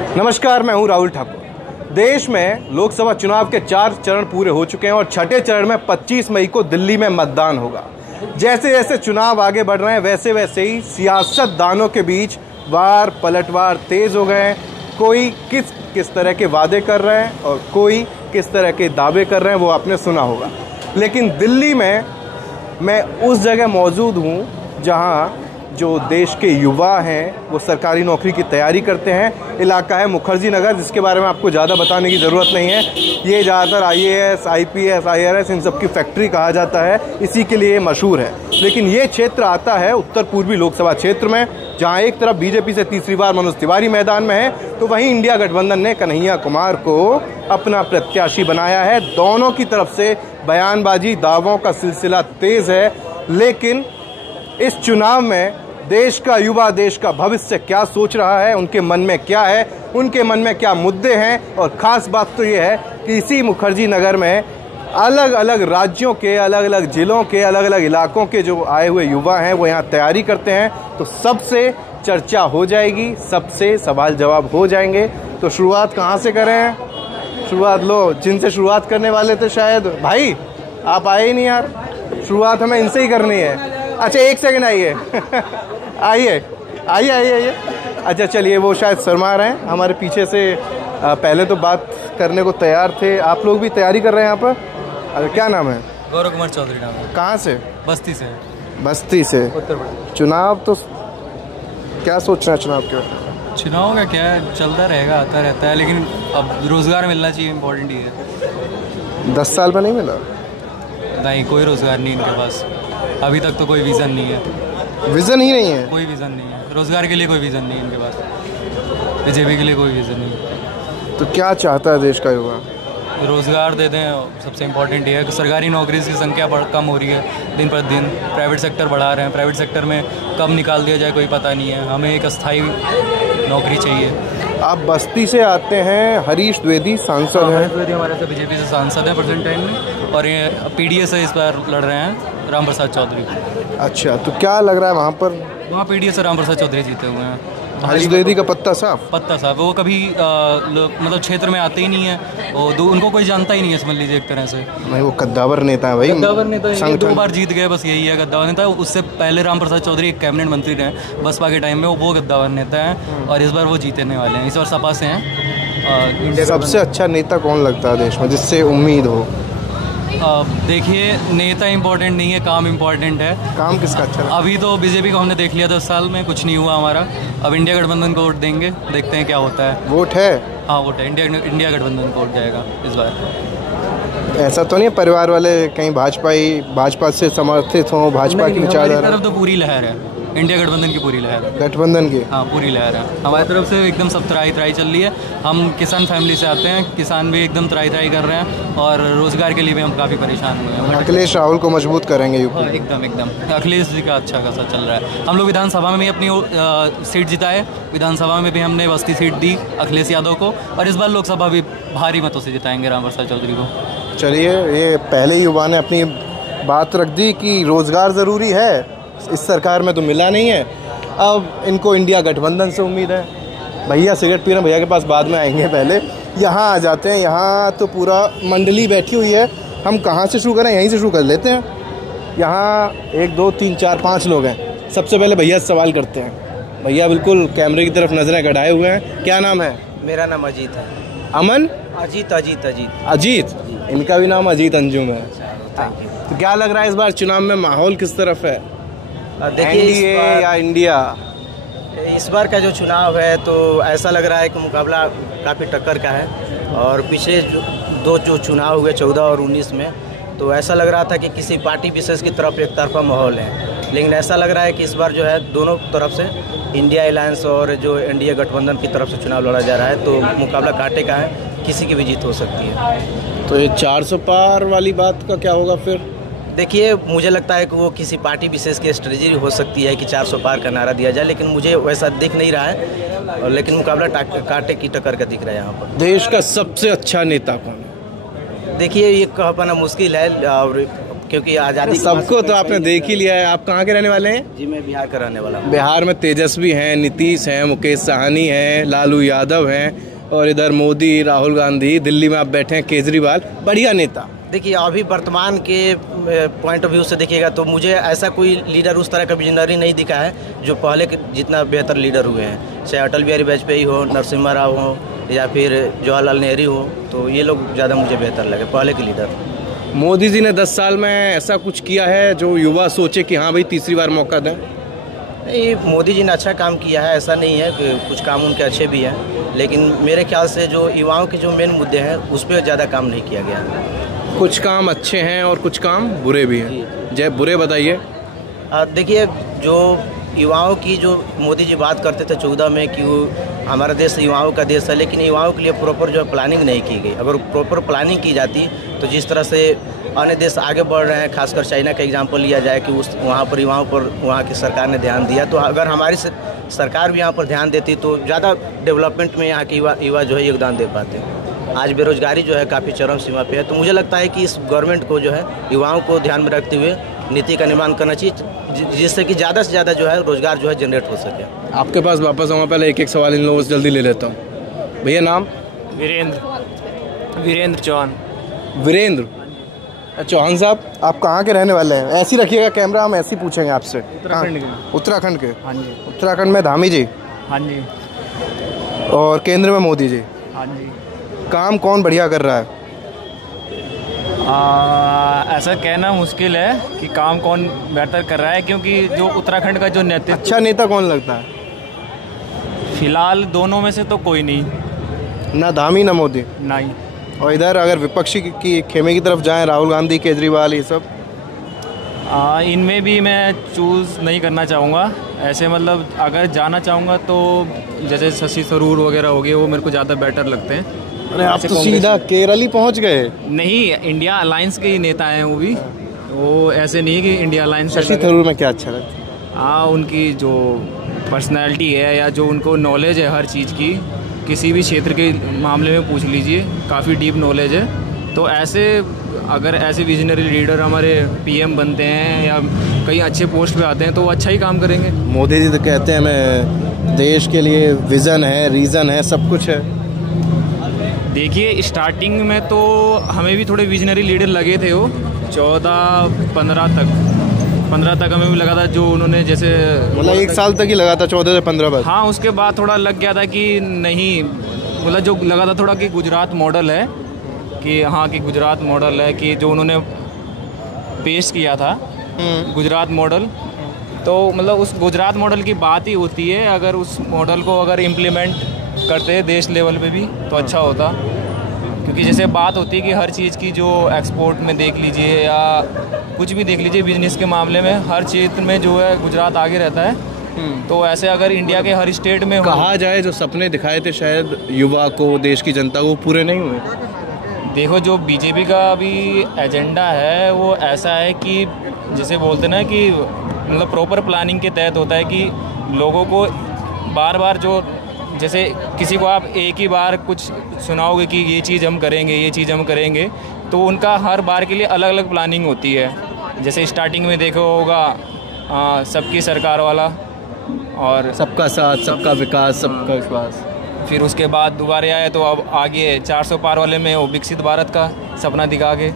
नमस्कार, मैं हूं राहुल ठाकुर। देश में लोकसभा चुनाव के 4 चरण पूरे हो चुके हैं और छठे चरण में 25 मई को दिल्ली में मतदान होगा। जैसे जैसे चुनाव आगे बढ़ रहे हैं वैसे वैसे ही सियासतदानों के बीच वार पलटवार तेज हो गए हैं। कोई किस तरह के वादे कर रहे हैं और कोई किस तरह के दावे कर रहे हैं, वो आपने सुना होगा। लेकिन दिल्ली में मैं उस जगह मौजूद हूँ जहाँ जो देश के युवा हैं वो सरकारी नौकरी की तैयारी करते हैं। इलाका है मुखर्जी नगर, जिसके बारे में आपको ज़्यादा बताने की ज़रूरत नहीं है। ये ज़्यादातर IAS, IPS, IRS इन सब की फैक्ट्री कहा जाता है, इसी के लिए मशहूर है। लेकिन ये क्षेत्र आता है उत्तर पूर्वी लोकसभा क्षेत्र में, जहाँ एक तरफ बीजेपी से तीसरी बार मनोज तिवारी मैदान में है, तो वहीं इंडिया गठबंधन ने कन्हैया कुमार को अपना प्रत्याशी बनाया है। दोनों की तरफ से बयानबाजी, दावों का सिलसिला तेज है। लेकिन इस चुनाव में देश का युवा, देश का भविष्य क्या सोच रहा है, उनके मन में क्या है, उनके मन में क्या मुद्दे हैं, और ख़ास बात तो ये है कि इसी मुखर्जी नगर में अलग अलग राज्यों के, अलग अलग ज़िलों के, अलग अलग इलाकों के जो आए हुए युवा हैं वो यहाँ तैयारी करते हैं। तो सबसे चर्चा हो जाएगी, सबसे सवाल जवाब हो जाएंगे। तो शुरुआत कहाँ से करें? शुरुआत लो, जिनसे शुरुआत करने वाले थे शायद भाई, आप आए ही नहीं यार। शुरुआत हमें इनसे ही करनी है। अच्छा, एक सेकंड आइए आइए आइए आइए आइए। अच्छा चलिए, वो शायद शर्मा रहे हैं हमारे पीछे से। पहले तो बात करने को तैयार थे। आप लोग भी तैयारी कर रहे हैं यहाँ पर? अरे क्या नाम है? गौरव कुमार चौधरी नाम है। कहाँ से? बस्ती से। बस्ती से, उत्तर प्रदेश। चुनाव तो क्या सोच रहे हैं चुनाव के? चुनाव का क्या है, चलता रहेगा, आता रहता है, लेकिन अब रोज़गार मिलना चाहिए, इम्पोर्टेंट ही है। 10 साल में नहीं मिला? नहीं, कोई रोज़गार नहीं इनके पास अभी तक। तो कोई विज़न नहीं है। विज़न ही नहीं है? कोई विज़न नहीं है, रोज़गार के लिए कोई विज़न नहीं है इनके पास। बीजेपी के लिए कोई विज़न नहीं है। तो क्या चाहता है देश का युवा? रोज़गार दे दें, सबसे इम्पोर्टेंट ये है कि सरकारी नौकरी की संख्या कम हो रही है दिन पर दिन। प्राइवेट सेक्टर बढ़ा रहे हैं, प्राइवेट सेक्टर में कब निकाल दिया जाए कोई पता नहीं है। हमें एक अस्थायी नौकरी चाहिए। आप बस्ती से आते हैं। हरीश द्विवेदी सांसद हैं। हरीश द्विवेदी हमारे से बीजेपी से सांसद हैं प्रेजेंट टाइम में, और ये PDA से इस बार लड़ रहे हैं, राम प्रसाद चौधरी। अच्छा, तो क्या लग रहा है वहाँ पर? वहाँ PDA से राम प्रसाद चौधरी जीते हुए हैं। हरीश द्विवेदी का पत्ता साफ? पत्ता साफ। वो कभी मतलब क्षेत्र में आते ही नहीं है, उनको कोई जानता ही नहीं है, समझ लीजिए एक तरह से। नहीं, वो कद्दावर नेता है भाई। कद्दावर नेता, 2 बार जीत गए, बस यही है कद्दावर नेता। उससे पहले राम प्रसाद चौधरी एक कैबिनेट मंत्री रहे बसपा के टाइम में, वो कद्दावर नेता है, और इस बार वो जीतने वाले हैं। इस बार सपा से हैं। सबसे अच्छा नेता कौन लगता है देश में, जिससे उम्मीद हो? देखिए, नेता इम्पोर्टेंट नहीं है, काम इम्पोर्टेंट है। काम किसका अच्छा है? अभी तो बीजेपी को हमने देख लिया 10 साल में, कुछ नहीं हुआ हमारा। अब इंडिया गठबंधन को वोट देंगे, देखते हैं क्या होता है। वोट है? हाँ, वोट है। इंडिया गठबंधन को वोट जाएगा इस बार। ऐसा तो नहीं है परिवार वाले कहीं भाजपा से समर्थित हों, भाजपा की विचारधारा? तरफ तो पूरी लहर है, इंडिया गठबंधन की पूरी लहर है। गठबंधन की? हाँ, पूरी लहर है हमारी तरफ से। एकदम सब त्राई चल रही है। हम किसान फैमिली से आते हैं, किसान भी एकदम त्राई कर रहे हैं, और रोजगार के लिए भी हम काफ़ी परेशान हुए हैं। अखिलेश राहुल को मजबूत करेंगे यूपी? एकदम अखिलेश जी का अच्छा खासा चल रहा है। हम लोग विधानसभा में भी अपनी सीट जिताए। विधानसभा में भी हमने बस्ती सीट दी अखिलेश यादव को, और इस बार लोकसभा भी भारी मतों से जिताएंगे राम प्रसाद चौधरी को। चलिए, ये पहले युवा ने अपनी बात रख दी कि रोजगार ज़रूरी है, इस सरकार में तो मिला नहीं है। अब इनको इंडिया गठबंधन से उम्मीद है। भैया सिगरेट पी रहे हैं, भैया के पास बाद में आएंगे, पहले यहाँ आ जाते हैं। यहाँ तो पूरा मंडली बैठी हुई है। हम कहाँ से शुरू करें? यहीं से शुरू कर लेते हैं। यहाँ 1 2 3 4 5 लोग हैं। सबसे पहले भैया से सवाल करते हैं। भैया बिल्कुल कैमरे की तरफ नजरें गड़ाए हुए हैं। क्या नाम है? मेरा नाम अजीत है। अमन? अजीत। अजीत, इनका भी नाम अजीत अंजुम है। तो क्या लग रहा है इस बार चुनाव में माहौल किस तरफ है? देखिए, या इंडिया? इस बार का जो चुनाव है तो ऐसा लग रहा है कि मुकाबला काफ़ी टक्कर का है। और पिछले जो चुनाव हुए 14 और 19 में, तो ऐसा लग रहा था कि किसी पार्टी विशेष की तरफ एक तरफा माहौल है। लेकिन ऐसा लग रहा है कि इस बार जो है दोनों तरफ से, इंडिया अलायंस और जो एनडीए गठबंधन की तरफ से चुनाव लड़ा जा रहा है, तो मुकाबला कांटे का है, किसी की भी जीत हो सकती है। तो ये 400 पार वाली बात का क्या होगा फिर? देखिए, मुझे लगता है कि वो किसी पार्टी विशेष की स्ट्रेटजी हो सकती है कि 400 पार का नारा दिया जाए, लेकिन मुझे वैसा दिख नहीं रहा है। लेकिन मुकाबला कांटे की टक्कर का दिख रहा है यहाँ पर। देश का सबसे अच्छा नेता कौन है? देखिए, ये कह पाना मुश्किल है, और क्योंकि आज़ादी सबको तो आपने देख ही लिया है। आप कहाँ के रहने वाले हैं? जी मैं बिहार का रहने वाला हूँ। बिहार में तेजस्वी हैं, नीतीश हैं, मुकेश साहनी हैं, लालू यादव हैं, और इधर मोदी, राहुल गांधी, दिल्ली में आप बैठे हैं केजरीवाल, बढ़िया नेता। देखिए अभी वर्तमान के पॉइंट ऑफ व्यू से देखिएगा तो मुझे ऐसा कोई लीडर उस तरह का विजनरी नहीं दिखा है जो पहले के जितना बेहतर लीडर हुए हैं, चाहे अटल बिहारी वाजपेयी हो, नरसिम्हा राव हो या फिर जवाहरलाल नेहरू हो, तो ये लोग ज़्यादा मुझे बेहतर लगे पहले के लीडर। मोदी जी ने 10 साल में ऐसा कुछ किया है जो युवा सोचे कि हाँ भाई तीसरी बार मौका दें? नहीं, मोदी जी ने अच्छा काम किया है, ऐसा नहीं है कि कुछ काम उनके अच्छे भी हैं, लेकिन मेरे ख्याल से जो युवाओं के जो मेन मुद्दे हैं उस पर ज़्यादा काम नहीं किया गया। कुछ काम अच्छे हैं और कुछ काम बुरे भी हैं। जय बुरे बताइए। देखिए जो युवाओं की जो मोदी जी बात करते थे 14 में कि वो हमारा देश युवाओं का देश है, लेकिन युवाओं के लिए प्रॉपर जो प्लानिंग नहीं की गई। अगर प्रॉपर प्लानिंग की जाती तो जिस तरह से अन्य देश आगे बढ़ रहे हैं, खासकर चाइना का एग्जांपल लिया जाए कि उस वहाँ पर युवाओं पर वहाँ की सरकार ने ध्यान दिया, तो अगर हमारी सरकार भी यहाँ पर ध्यान देती तो ज़्यादा डेवलपमेंट में यहाँ के युवा जो है योगदान दे पाते। आज बेरोजगारी जो है काफ़ी चरम सीमा पे है, तो मुझे लगता है कि इस गवर्नमेंट को जो है युवाओं को ध्यान में रखते हुए नीति का निर्माण करना चाहिए, जिससे कि ज़्यादा से ज़्यादा जो है रोजगार जो है जनरेट हो सके। आपके पास वापस आऊँगा, पहले एक एक सवाल इन लोगों से जल्दी ले लेता हूँ। भैया नाम? वीरेंद्र चौहान। वीरेंद्र चौहान साहब, आप कहाँ के रहने वाले हैं? ऐसे ही रखिएगा कैमरा, हम ऐसे ही पूछेंगे आपसे। उत्तराखंड के? हाँ जी। उत्तराखंड में धामी जी? हाँ जी। और केंद्र में मोदी जी? हाँ जी। काम कौन बढ़िया कर रहा है? ऐसा कहना मुश्किल है कि काम कौन बेहतर कर रहा है, क्योंकि जो उत्तराखंड का जो नेतृत्व, अच्छा नेता कौन लगता है? फिलहाल दोनों में से तो कोई नहीं, ना धामी ना मोदी? नहीं। और इधर अगर विपक्षी की खेमे की तरफ जाएं, राहुल गांधी, केजरीवाल, ये सब? इनमें भी मैं चूज़ नहीं करना चाहूँगा। ऐसे मतलब अगर जाना चाहूँगा तो जैसे शशि थरूर वगैरह हो गए, वो मेरे को ज़्यादा बेटर लगते हैं। अरे आप तो सीधा केरल ही पहुँच गए। नहीं, इंडिया अलायंस के ही नेता हैं वो भी, वो ऐसे नहीं कि इंडिया अलायंस। शशि थरूर में क्या अच्छा लगता है? हाँ, उनकी जो पर्सनैलिटी है या जो उनको नॉलेज है हर चीज़ की, किसी भी क्षेत्र के मामले में पूछ लीजिए, काफ़ी डीप नॉलेज है। तो ऐसे अगर ऐसे विजनरी लीडर हमारे पीएम बनते हैं या कहीं अच्छे पोस्ट पे आते हैं तो वो अच्छा ही काम करेंगे। मोदी जी तो कहते हैं मैं देश के लिए विज़न है, रीज़न है, सब कुछ है। देखिए स्टार्टिंग में तो हमें भी थोड़े विजनरी लीडर लगे थे, वो 14-15 तक हमें भी लगा था, जो उन्होंने जैसे मतलब 1 साल तक ही लगा था, 14 से 15 बस। हाँ, उसके बाद थोड़ा लग गया था कि नहीं, मतलब जो लगा था थोड़ा कि गुजरात मॉडल है, कि हाँ कि गुजरात मॉडल है, कि जो उन्होंने पेश किया था गुजरात मॉडल, तो मतलब उस गुजरात मॉडल की बात ही होती है। अगर उस मॉडल को अगर इम्प्लीमेंट करते देश लेवल पे भी तो अच्छा होता, क्योंकि जैसे बात होती है कि हर चीज़ की जो एक्सपोर्ट में देख लीजिए या कुछ भी देख लीजिए, बिजनेस के मामले में हर क्षेत्र में जो है गुजरात आगे रहता है। तो ऐसे अगर इंडिया के हर स्टेट में कहा जाए, जो सपने दिखाए थे शायद युवा को, देश की जनता को, पूरे नहीं हुए। देखो जो बीजेपी का अभी एजेंडा है वो ऐसा है कि जैसे बोलते ना कि मतलब प्रॉपर प्लानिंग के तहत होता है कि लोगों को बार बार जो जैसे किसी को आप एक ही बार कुछ सुनाओगे कि ये चीज़ हम करेंगे, ये चीज़ हम करेंगे, तो उनका हर बार के लिए अलग अलग प्लानिंग होती है। जैसे स्टार्टिंग में देखो होगा सबकी सरकार वाला, और सबका साथ, सबका विकास, सबका विश्वास। फिर उसके बाद दोबारा आए तो अब आगे 400 पार वाले में वो विकसित भारत का सपना दिखा के।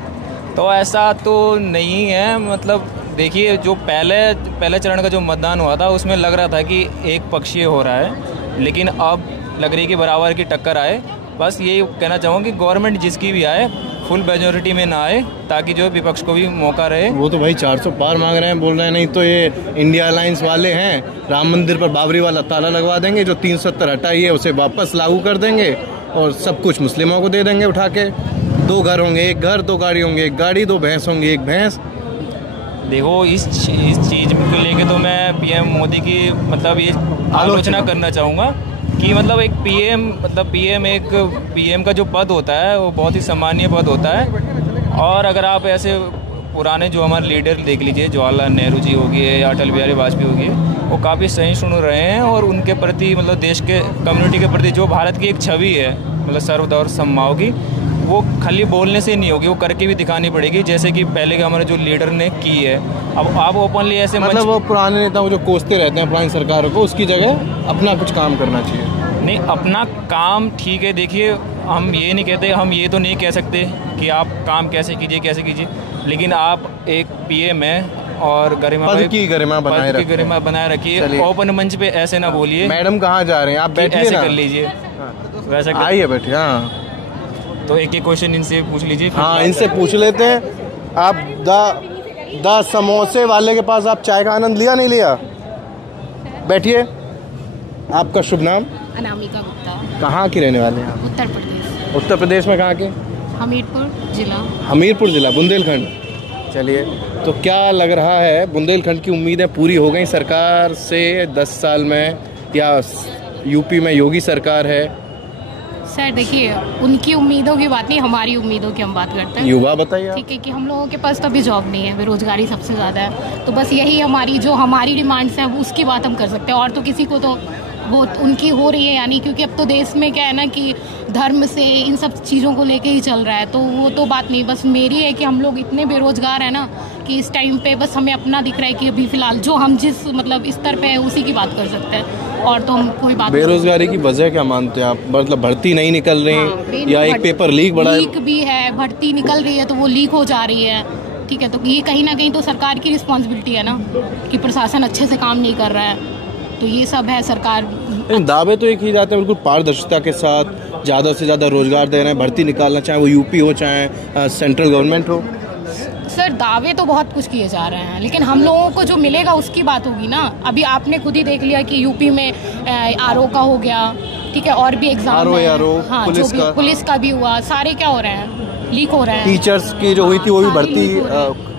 तो ऐसा तो नहीं है, मतलब देखिए जो पहले चरण का जो मतदान हुआ था उसमें लग रहा था कि एक पक्षीय हो रहा है, लेकिन अब लग रही कि बराबर की टक्कर आए। बस ये कहना चाहूँगा कि गवर्नमेंट जिसकी भी आए फुल मेजॉरिटी में ना आए, ताकि जो विपक्ष को भी मौका रहे। वो तो भाई 400 पार मांग रहे हैं, बोल रहे हैं नहीं तो ये इंडिया अलायंस वाले हैं, राम मंदिर पर बाबरी वाला ताला लगवा देंगे, जो 370 हटाई है उसे वापस लागू कर देंगे और सब कुछ मुस्लिमों को दे देंगे उठा के। 2 घर होंगे, 1 घर, 2 गाड़ी होंगे, 1 गाड़ी, 2 भैंस होंगी, 1 भैंस। देखो इस चीज़ को लेके तो मैं पीएम मोदी की मतलब ये आलोचना करना चाहूँगा कि मतलब एक पीएम का जो पद होता है वो बहुत ही सम्मानीय पद होता है। और अगर आप ऐसे पुराने जो हमारे लीडर देख लीजिए, जवाहरलाल नेहरू जी हो गए या अटल बिहारी वाजपेयी हो गए, वो काफ़ी सहिष्णु रहे हैं और उनके प्रति मतलब देश के कम्युनिटी के प्रति जो भारत की एक छवि है मतलब सर्वदौर समभाव की, वो खाली बोलने से नहीं होगी, वो करके भी दिखानी पड़ेगी, जैसे कि पहले के हमारे जो लीडर ने की है। अब आप ओपनली ऐसे मतलब वो पुराने नेताओं जो कोसते रहते हैं पुरानी सरकारों को, उसकी जगह अपना कुछ काम करना चाहिए। नहीं, अपना काम ठीक है। देखिए, हम ये नहीं कहते, हम ये तो नहीं कह सकते कि आप काम कैसे कीजिए, लेकिन आप एक पीएम है और पद की गरिमा बनाए रखिए। ओपन मंच पे ऐसे ना बोलिए। मैडम कहाँ जा रहे हैं, आप बैठिए ऐसे कर लीजिए, वैसा आइए बैठिए। हाँ, तो एक क्वेश्चन इनसे पूछ लीजिए। हाँ, इनसे पूछ लेते हैं। आप द समोसे वाले के पास आप चाय का आनंद लिया नहीं लिया? बैठिए। आपका शुभ नाम? अनामिका गुप्ता। कहाँ की रहने वाले हैं आप? उत्तर प्रदेश। उत्तर प्रदेश में कहाँ के? हमीरपुर जिला, बुंदेलखंड। चलिए, तो क्या लग रहा है, बुंदेलखंड की उम्मीदें पूरी हो गई सरकार से 10 साल में, या यूपी में योगी सरकार है? सर देखिए, उनकी उम्मीदों की बात नहीं, हमारी उम्मीदों की हम बात करते हैं। युवा बताइए। ठीक है कि हम लोगों के पास तो अभी जॉब नहीं है, बेरोजगारी सबसे ज़्यादा है, तो बस यही हमारी डिमांड्स हैं, उसकी बात हम कर सकते हैं। और तो किसी को तो वो उनकी हो रही है यानी, क्योंकि अब तो देश में क्या है ना कि धर्म से इन सब चीज़ों को लेके ही चल रहा है, तो वो तो बात नहीं। बस मेरी है कि हम लोग इतने बेरोजगार हैं ना कि इस टाइम पे बस हमें अपना दिख रहा है कि अभी फ़िलहाल जो हम जिस स्तर पे है उसी की बात कर सकते हैं, और तो हम कोई बात। बेरोजगारी की वजह क्या मानते हैं आप? मतलब भर्ती नहीं निकल रही? हाँ, या एक पेपर लीक भी है, भर्ती निकल रही है तो वो लीक हो जा रही है। ठीक है, तो ये कहीं ना कहीं तो सरकार की रिस्पॉन्सिबिलिटी है ना कि प्रशासन अच्छे से काम नहीं कर रहा है, तो ये सब है। सरकार दावे तो एक ही जाते हैं, बिल्कुल पारदर्शिता के साथ ज़्यादा से ज़्यादा रोजगार दे रहे हैं, भर्ती निकालना, चाहे वो यूपी हो चाहे सेंट्रल गवर्नमेंट हो। सर दावे तो बहुत कुछ किए जा रहे हैं, लेकिन हम लोगों को जो मिलेगा उसकी बात होगी ना। अभी आपने खुद ही देख लिया कि यूपी में आरओ का हो गया, ठीक है, और भी एग्जाम, हाँ, पुलिस का भी हुआ, सारे क्या हो रहे हैं, लीक हो रहे हैं। टीचर्स की जो हुई थी वो भी भर्ती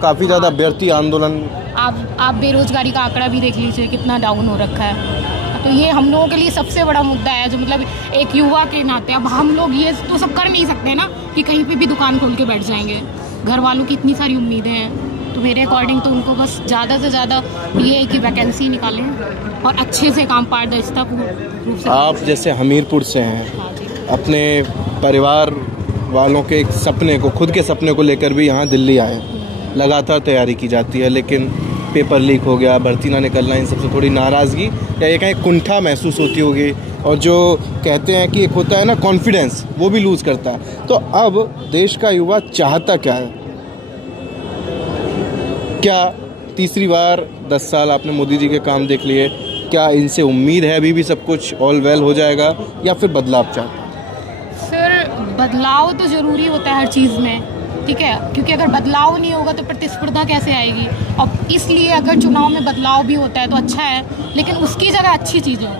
काफ़ी ज़्यादा अभ्यर्थी आंदोलन। आप बेरोजगारी का आंकड़ा भी देख लीजिए कितना डाउन हो रखा है। तो ये हम लोगों के लिए सबसे बड़ा मुद्दा है, जो मतलब एक युवा के नाते अब हम लोग ये तो सब कर नहीं सकते ना कि कहीं पे भी दुकान खोल के बैठ जाएंगे। घर वालों की इतनी सारी उम्मीदें हैं, तो मेरे अकॉर्डिंग तो उनको बस ज़्यादा से ज़्यादा ये है कि वैकेंसी निकालें और अच्छे से काम पारदर्शिता रूप से। आप जैसे हमीरपुर से हैं, हाँ जी, अपने परिवार वालों के एक सपने को, खुद के सपने को लेकर भी यहाँ दिल्ली आए, लगातार तैयारी की जाती है, लेकिन पेपर लीक हो गया, भर्ती ना निकलना, इन सबसे थोड़ी नाराज़गी या ये कहीं कुंठा महसूस होती होगी, और जो कहते हैं कि एक होता है ना कॉन्फिडेंस, वो भी लूज़ करता है। तो अब देश का युवा चाहता क्या है? क्या तीसरी बार 10 साल आपने मोदी जी के काम देख लिए, क्या इनसे उम्मीद है अभी भी सब कुछ ऑल वेल हो जाएगा, या फिर बदलाव चाहते हैं? सर बदलाव तो ज़रूरी होता है हर चीज़ में, ठीक है, क्योंकि अगर बदलाव नहीं होगा तो प्रतिस्पर्धा कैसे आएगी। और इसलिए अगर चुनाव में बदलाव भी होता है तो अच्छा है, लेकिन उसकी जगह अच्छी चीज़ें हो।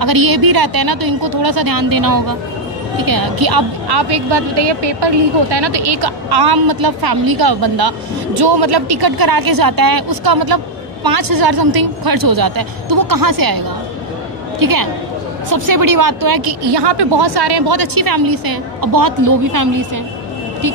अगर ये भी रहता है ना तो इनको थोड़ा सा ध्यान देना होगा, ठीक है। कि अब आप एक बात बताइए, पेपर लीक होता है ना तो एक आम मतलब फैमिली का बंदा जो मतलब टिकट करा के जाता है, उसका मतलब 5,000 समथिंग खर्च हो जाता है, तो वो कहाँ से आएगा, ठीक है। सबसे बड़ी बात तो है कि यहाँ पे बहुत सारे हैं, बहुत अच्छी फैमिलीज हैं और बहुत लो भी फैमिलीज हैं, ठीक।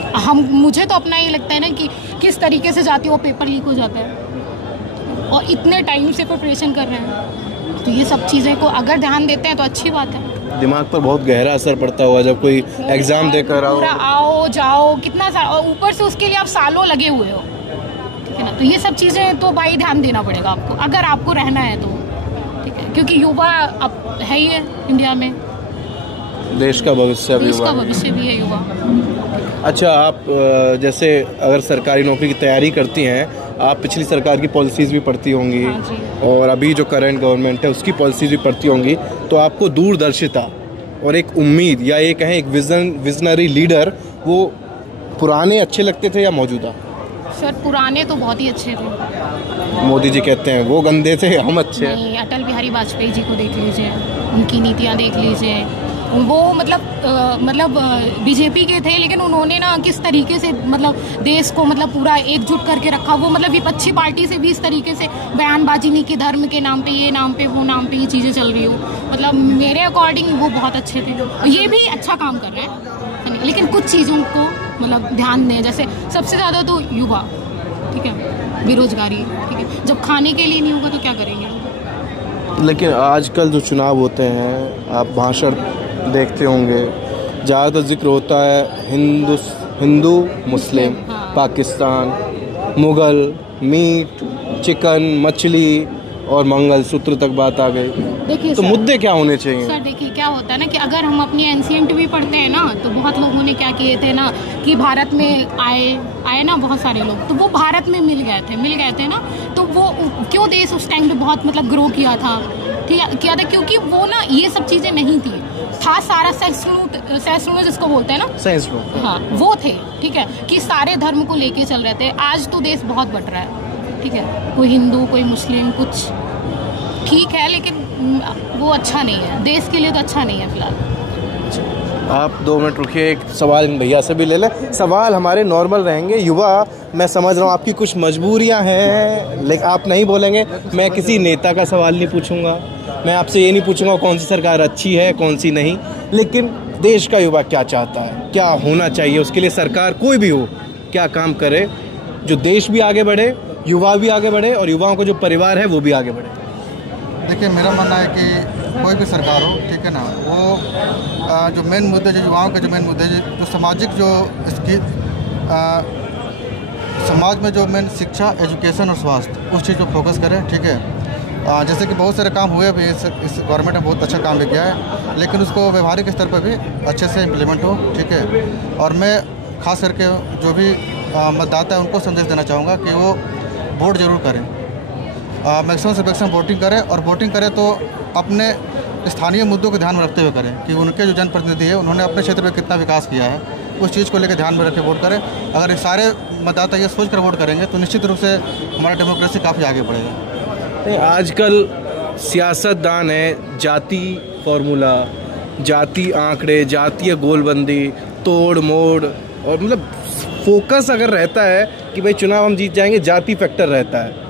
मुझे तो अपना ये लगता है ना कि किस तरीके से जाती है वो पेपर लीक हो जाता है और इतने टाइम से प्रिपरेशन कर रहे हैं, तो ये सब चीज़ें को अगर ध्यान देते हैं तो अच्छी बात है। दिमाग पर बहुत गहरा असर पड़ता हुआ जब कोई एग्जाम देकर आओ जाओ कितना और ऊपर से उसके लिए आप सालों लगे हुए हो, ठीक है ना। तो ये सब चीज़ें तो भाई ध्यान देना पड़ेगा आपको, अगर आपको रहना है तो, ठीक है, क्योंकि युवा अब है ही है इंडिया में, देश का भविष्य भी है युवा। अच्छा, आप जैसे अगर सरकारी नौकरी की तैयारी करती हैं, आप पिछली सरकार की पॉलिसीज़ भी पढ़ती होंगी, हाँ, और अभी जो करंट गवर्नमेंट है उसकी पॉलिसीज़ भी पढ़ती होंगी, तो आपको दूरदर्शिता और एक उम्मीद या ये कहें एक विजनरी लीडर, वो पुराने अच्छे लगते थे या मौजूदा? सर पुराने तो बहुत ही अच्छे थे। मोदी जी कहते हैं वो गंदे थे, हम अच्छे हैं। नहीं, अटल बिहारी वाजपेयी जी को देख लीजिए, उनकी नीतियाँ देख लीजिए, वो मतलब बीजेपी के थे, लेकिन उन्होंने ना किस तरीके से मतलब देश को मतलब पूरा एकजुट करके रखा। वो मतलब विपक्षी पार्टी से भी इस तरीके से बयानबाजी नहीं कि धर्म के नाम पे ये नाम पे वो नाम पे ये चीज़ें चल रही हो। मतलब मेरे अकॉर्डिंग वो बहुत अच्छे थे, ये भी अच्छा काम कर रहे हैं, लेकिन कुछ चीज़ों को मतलब ध्यान दें, जैसे सबसे ज़्यादा तो युवा, ठीक है, बेरोजगारी, ठीक है, जब खाने के लिए नहीं होगा तो क्या करेंगे। लेकिन आजकल जो चुनाव होते हैं, आप भाषण देखते होंगे, ज़्यादातर जिक्र होता है हिंदू मुस्लिम, पाकिस्तान, मुग़ल, मीट, चिकन, मछली और मंगलसूत्र तक बात आ गई। देखिए तो मुद्दे क्या होने चाहिए? सर देखिए क्या होता है ना कि अगर हम अपनी एंशिएंट भी पढ़ते हैं ना, तो बहुत लोगों ने क्या किए थे ना कि भारत में आए ना बहुत सारे लोग, तो वो भारत में मिल गए थे ना, तो वो क्यों देश उस टाइम पे बहुत मतलब ग्रो किया था, ठीक है, किया था क्योंकि वो ना ये सब चीज़ें नहीं थी, था सारा सहिष्णुता जिसको बोलते हैं ना, सहिष्णुता, हाँ वो थे, ठीक है, कि सारे धर्म को लेके चल रहे थे। आज तो देश बहुत बट रहा है, ठीक है, कोई हिंदू कोई मुस्लिम, कुछ ठीक है लेकिन वो अच्छा नहीं है, देश के लिए तो अच्छा नहीं है फिलहाल। आप 2 मिनट रुकिए, एक सवाल इन भैया से भी ले लें। सवाल हमारे नॉर्मल रहेंगे। युवा, मैं समझ रहा हूँ आपकी कुछ मजबूरियाँ हैं, लेकिन आप नहीं बोलेंगे। मैं किसी नेता का सवाल नहीं पूछूंगा, मैं आपसे ये नहीं पूछूंगा कौन सी सरकार अच्छी है कौन सी नहीं, लेकिन देश का युवा क्या चाहता है, क्या होना चाहिए, उसके लिए सरकार कोई भी हो क्या काम करे जो देश भी आगे बढ़े, युवा भी आगे बढ़े और युवाओं का जो परिवार है वो भी आगे बढ़े। देखिए मेरा मानना है कि कोई भी सरकार हो, ठीक है ना, वो जो मेन मुद्दे, जो युवाओं के जो मेन मुद्दे, जो सामाजिक, जो इसकी समाज में जो मेन शिक्षा, एजुकेशन और स्वास्थ्य, उस चीज़ पर फोकस करें, ठीक है। जैसे कि बहुत सारे काम हुए भी, इस गवर्नमेंट ने बहुत अच्छा काम भी किया है, लेकिन उसको व्यवहारिक स्तर पर भी अच्छे से इम्प्लीमेंट हो, ठीक है। और मैं खास करके जो भी मतदाता है उनको संदेश देना चाहूँगा कि वो वोट जरूर करें, मैक्सिमम से मैक्सिमम वोटिंग करें, और वोटिंग करें तो अपने स्थानीय मुद्दों को ध्यान में रखते हुए करें कि उनके जो जनप्रतिनिधि है उन्होंने अपने क्षेत्र में कितना विकास किया है, उस चीज़ को लेकर ध्यान में रख के वोट करें। अगर ये सारे मतदाता ये सोच कर वोट करेंगे तो निश्चित रूप से हमारा डेमोक्रेसी काफ़ी आगे बढ़ेगा। आजकल सियासतदान है जाति फॉर्मूला, जाति आंकड़े, जातीय गोलबंदी, तोड़ मोड़, और मतलब फोकस अगर रहता है कि भाई चुनाव हम जीत जाएंगे, जाति फैक्टर रहता है,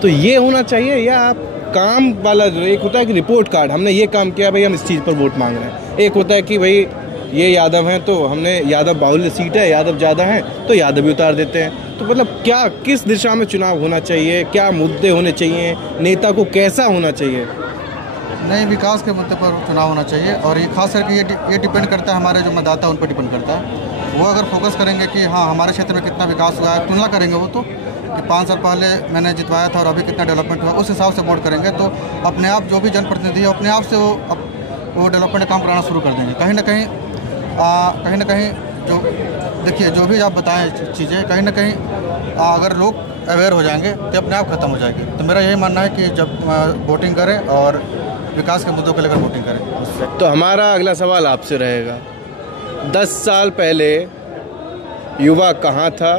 तो ये होना चाहिए। या आप काम वाला, एक होता है कि रिपोर्ट कार्ड, हमने ये काम किया भाई हम इस चीज़ पर वोट मांग रहे हैं, एक होता है कि भाई ये यादव हैं तो हमने यादव बाहुल्य सीट है, यादव ज़्यादा हैं तो यादव भी उतार देते हैं। तो मतलब क्या, किस दिशा में चुनाव होना चाहिए, क्या मुद्दे होने चाहिए, नेता को कैसा होना चाहिए? नए विकास के मुद्दे पर चुनाव होना चाहिए, और ये खास करके ये डिपेंड करता है, हमारे जो मतदाता उन पर डिपेंड करता है। वो अगर फोकस करेंगे कि हाँ हमारे क्षेत्र में कितना विकास हुआ है, तुलना करेंगे वो तो कि 5 साल पहले मैंने जितवाया था और अभी कितना डेवलपमेंट हुआ, उस हिसाब से वोट करेंगे तो अपने आप जो भी जनप्रतिनिधि है अपने आप से वो डेवलपमेंट काम कराना शुरू कर देंगे। कहीं ना कहीं जो देखिए जो भी आप बताएं चीज़ें, कहीं ना कहीं अगर लोग अवेयर हो जाएंगे तो अपने आप ख़त्म हो जाएगी। तो मेरा यही मानना है कि जब वोटिंग करें और विकास के मुद्दों को लेकर वोटिंग करें। तो हमारा अगला सवाल आपसे रहेगा, 10 साल पहले युवा कहाँ था,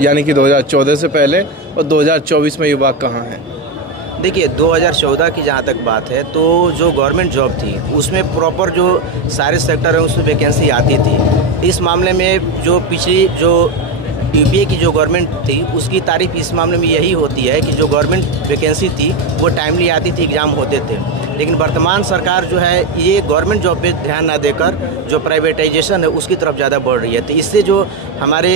यानी कि 2014 से पहले, और 2024 में युवा कहाँ है? देखिए 2014 की जहाँ तक बात है तो जो गवर्नमेंट जॉब थी उसमें प्रॉपर जो सारे सेक्टर हैं उसमें वैकेंसी आती थी। इस मामले में जो पिछली जो यूपीए की जो गवर्नमेंट थी उसकी तारीफ इस मामले में यही होती है कि जो गवर्नमेंट वैकेंसी थी वो टाइमली आती थी, एग्ज़ाम होते थे। लेकिन वर्तमान सरकार जो है ये गवर्नमेंट जॉब पे ध्यान ना देकर जो प्राइवेटाइजेशन है उसकी तरफ ज़्यादा बढ़ रही है। तो इससे जो हमारे